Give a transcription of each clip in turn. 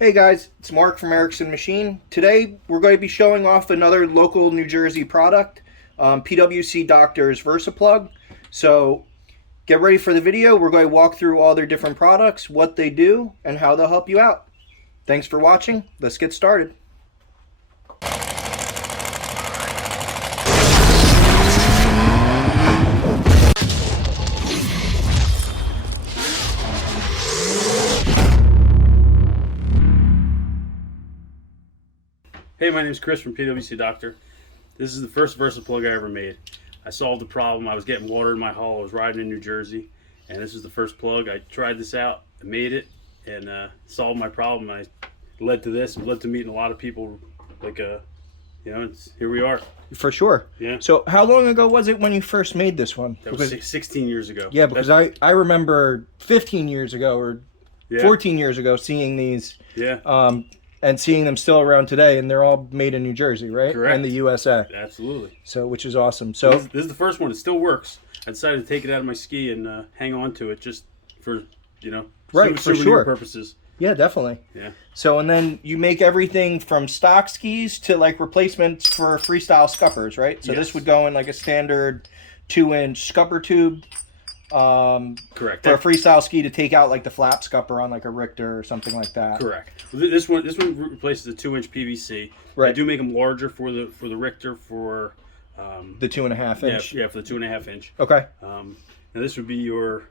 Hey guys, it's Mark from Erickson Machine. Today we're going to be showing off another local New Jersey product, PWC Doctor's VersiPlug. So get ready for the video. We're going to walk through all their different products, what they do, and how they'll help you out. Thanks for watching. Let's get started. Hey, my name is Chris from PWC Doctor. This is the first VersiPlug I ever made. I solved the problem. I was getting water in my hull. I was riding in New Jersey, and this is the first plug. I tried this out, I made it, and solved my problem. I led to this. It led to meeting a lot of people. Here we are. For sure. Yeah. So how long ago was it when you first made this one? That was 16 years ago. Yeah, because I remember 15 years ago or 14 years ago seeing these. Yeah. And seeing them still around today, and they're all made in New Jersey, right? Correct. And the USA. Absolutely. So, which is awesome. So this is the first one. It still works. I decided to take it out of my ski and hang on to it just for, right, for sure purposes. Yeah, definitely. Yeah. So, and then you make everything from stock skis to like replacements for freestyle scuppers, right? So this would go in like a standard 2-inch scupper tube. Correct. For a freestyle ski to take out like the flap scupper on like a Richter or something like that. Correct. This one replaces the 2-inch PVC. Right. I do make them larger for the Richter for the 2.5 inch. Yeah, for the 2.5 inch. Okay. Now this would be your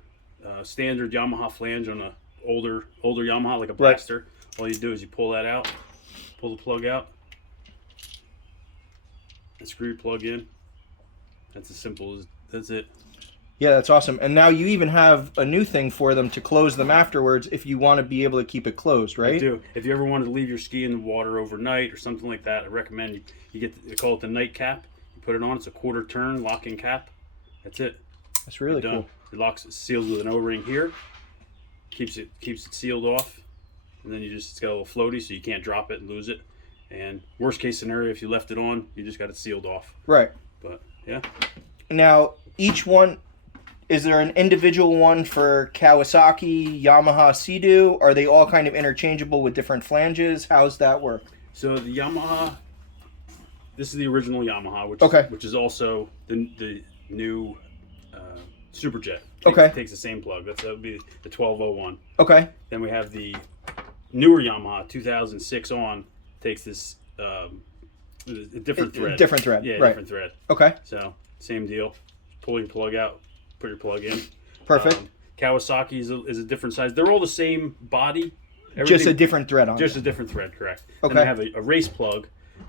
standard Yamaha flange on a older Yamaha, like a blaster. Right. All you do is you pull that out, pull the plug out, and screw your plug in. That's as simple as that's it. Yeah, that's awesome. And now you even have a new thing for them to close them afterwards if you want to be able to keep it closed, right? I do. If you ever wanted to leave your ski in the water overnight or something like that, I recommend you get they call it the night cap. You put it on. It's a quarter turn lock-in cap. That's it. That's really cool. It seals with an O-ring here. Keeps it sealed off, and then it's got a little floaty so you can't drop it and lose it. And worst case scenario, if you left it on, you just got it sealed off. Right. But yeah. Now each one. Is there an individual one for Kawasaki, Yamaha, Sea-Doo? Are they all kind of interchangeable with different flanges? How's that work? So the Yamaha, this is the original Yamaha, which is also the new Superjet. Takes the same plug. That would be the 1201. Okay. Then we have the newer Yamaha 2006 on takes this a different thread. Different thread. Yeah, right. Different thread. Okay. So same deal. Pull your plug out. Put your plug in. Perfect. Kawasaki is a different size. They're all the same body. Just a different thread on it. Just a different thread, correct. Okay. And they have a race plug.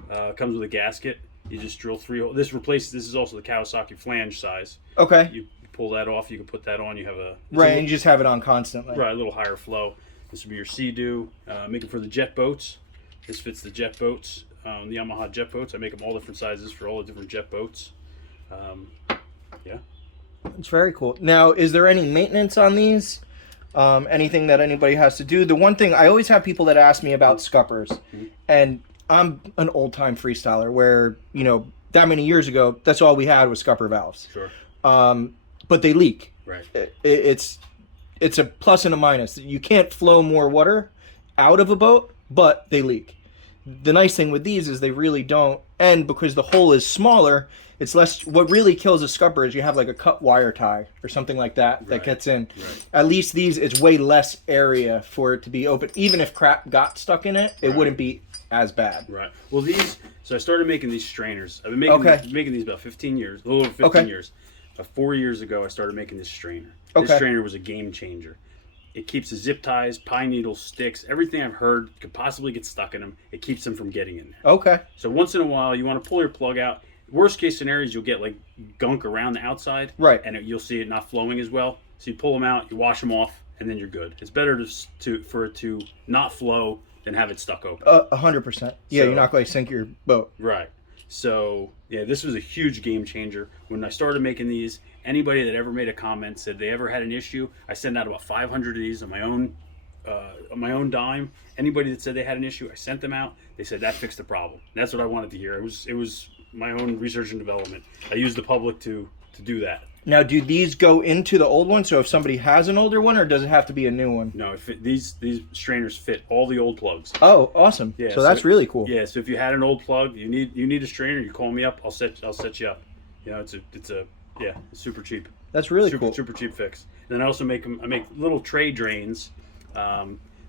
Comes with a gasket. You just drill 3 holes. This is also the Kawasaki flange size. Okay. You pull that off. You can put that on. You have and you just have it on constantly. Right, a little higher flow. This would be your Sea-Doo. Make it for the jet boats. This fits the jet boats. The Yamaha jet boats. I make them all different sizes for all the different jet boats. Yeah. It's very cool. Now, is there any maintenance on these? Anything that anybody has to do? The one thing, I always have people that ask me about scuppers. And I'm an old-time freestyler where, that many years ago, that's all we had was scupper valves. Sure. But they leak. Right. It's a plus and a minus. You can't flow more water out of a boat, but they leak. The nice thing with these is they really don't. And because the hole is smaller, it's less. What really kills a scupper is you have like a cut wire tie or something like that that gets in. Right. At least these, it's way less area for it to be open. Even if crap got stuck in it, it wouldn't be as bad. Right. Well, so I started making these strainers. I've been making these about 15 years, a little over 15 years. About 4 years ago, I started making this strainer. This strainer was a game changer. It keeps the zip ties, pine needles, sticks, everything I've heard could possibly get stuck in them. It keeps them from getting in there. Okay. So once in a while, you want to pull your plug out. Worst case scenarios, you'll get like gunk around the outside, right? And you'll see it not flowing as well. So you pull them out, you wash them off, and then you're good. It's better for it to not flow than have it stuck open. 100%. Yeah, you're not going to sink your boat. Right. So yeah, this was a huge game changer. When I started making these, anybody that ever made a comment said they ever had an issue, I sent out about 500 of these on my own dime. Anybody that said they had an issue, I sent them out. They said that fixed the problem. And that's what I wanted to hear. It was my own research and development. I used the public to do that. Now, do these go into the old one? So if somebody has an older one, or does it have to be a new one? No, these strainers fit all the old plugs. Oh, awesome! Yeah, so that's really cool. Yeah, so if you had an old plug, you need a strainer, you call me up. I'll set you up. You know, it's super cheap. That's really cool. Super cheap fix. And then I also make little tray drains.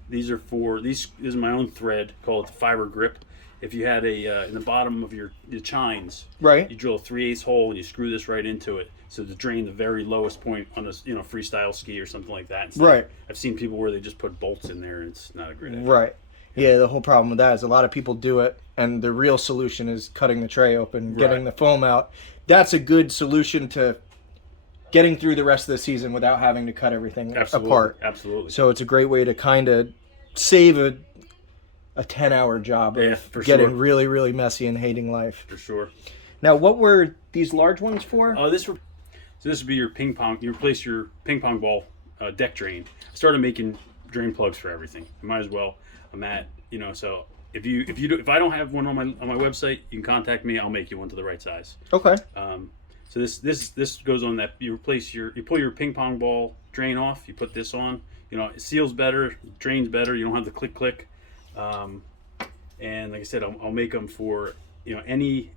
These are this is my own thread called fiber grip. If you had in the bottom of your chines, right, you drill a 3/8 hole and you screw this right into it, so to drain the very lowest point on a freestyle ski or something like that. Right. I've seen people where they just put bolts in there, and it's not a great idea. Right. Yeah, the whole problem with that is a lot of people do it, and the real solution is cutting the tray open, getting the foam out. That's a good solution to getting through the rest of the season without having to cut everything apart. Absolutely. So it's a great way to kind of save a 10-hour job of getting really, really messy and hating life. For sure. Now, what were these large ones for? This would be your ping pong. You replace your ping pong ball deck drain. I started making drain plugs for everything. I might as well. I'm at so if I don't have one on my website, you can contact me. I'll make you one to the right size. Okay. So this goes on that. You pull your ping pong ball drain off. You put this on. It seals better, drains better. You don't have the click. And like I said, I'll make them for any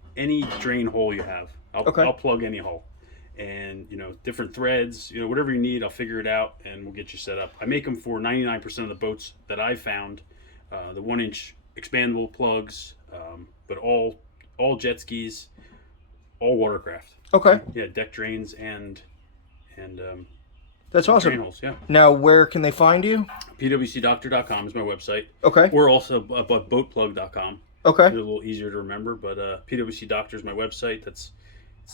drain hole you have. I'll plug any hole, and different threads, whatever you need, I'll figure it out and we'll get you set up. I make them for 99% of the boats that I've found, the 1-inch expandable plugs, but all jet skis, all watercraft. Okay. Yeah, deck drains and that's awesome. Drain holes, yeah. Now, where can they find you? PWCDoctor.com is my website. Okay. Or also boatplug.com. Okay. It's a little easier to remember, but PWC Doctor is my website.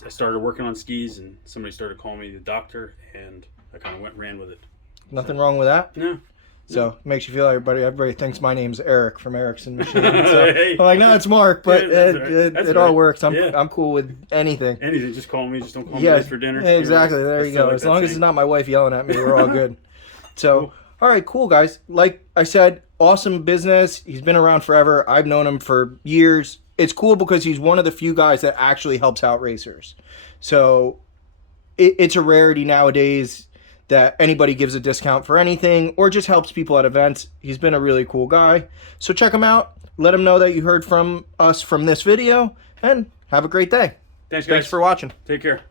I started working on skis, and somebody started calling me the doctor, and I kind of ran with it. Nothing wrong with that? No. So makes you feel like everybody thinks my name's Eric from Erickson Machine. So I'm like, no, it's Mark, but it all works. I'm cool with anything. Anything, just call me. Just don't call me for dinner. Exactly. There you go. As long as it's not my wife yelling at me, we're all good. So, cool. All right, cool guys. Like I said, awesome business. He's been around forever. I've known him for years. It's cool because he's one of the few guys that actually helps out racers. So it's a rarity nowadays that anybody gives a discount for anything or just helps people at events. He's been a really cool guy. So check him out. Let him know that you heard from us from this video, and have a great day. Thanks, guys. Thanks for watching. Take care.